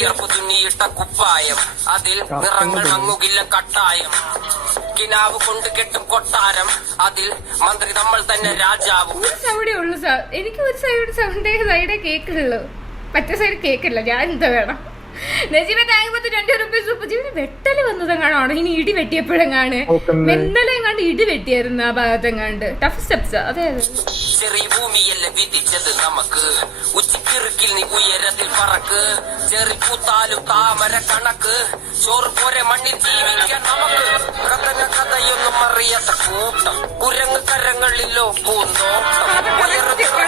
വിയർപ്പ് തുന്നിയിട്ട കുപ്പായം, അതിൽ നിറങ്ങൾ മങ്ങുകില്ല കട്ടായം. കിനാവ് കൊണ്ട് കെട്ടും കൊട്ടാരം, അതിൽ മന്ത്രി നമ്മൾ തന്നെ രാജാവും. ഒരു സൗണ്ടേ ഉള്ളു. എനിക്ക് ഒരു സൈഡേ കേക്കുള്ളൂ, മറ്റേ സൈഡ് കേക്കില്ല. ഞാൻ എന്താ വേണം? നജീബെ താങ്ക്പത്ത് 2 റുപ്പീസ് സൂപ്പർ. ജീവന് വെട്ടല് വന്നതെങ്ങാണോ? ഇനി ഇടി വെട്ടിയപ്പോഴെങ്ങാണ് മെന്നലെങ്ങാണ്ട് ഇടി വെട്ടിയായിരുന്നു ആ ഭാഗത്തെങ്ങാണ്ട്. Tough steps. അതെ അതെ. ചെറിയ ഭൂമിയല്ല വിധിച്ചത് നമുക്ക്, ഉച്ചക്കിറുക്കിൽ നീ ഉയരത്തിൽ പറക്ക്. ചെറി പൂത്താലും താമര കണക്ക്, ചോറ് പോരെ മണ്ണിൽ ജീവിക്കാൻ നമുക്ക്. കഥയൊന്നും അറിയാത്ത കൂട്ടം, കുരങ്ങ് കരങ്ങളിലോ പൂന്തോട്ടം.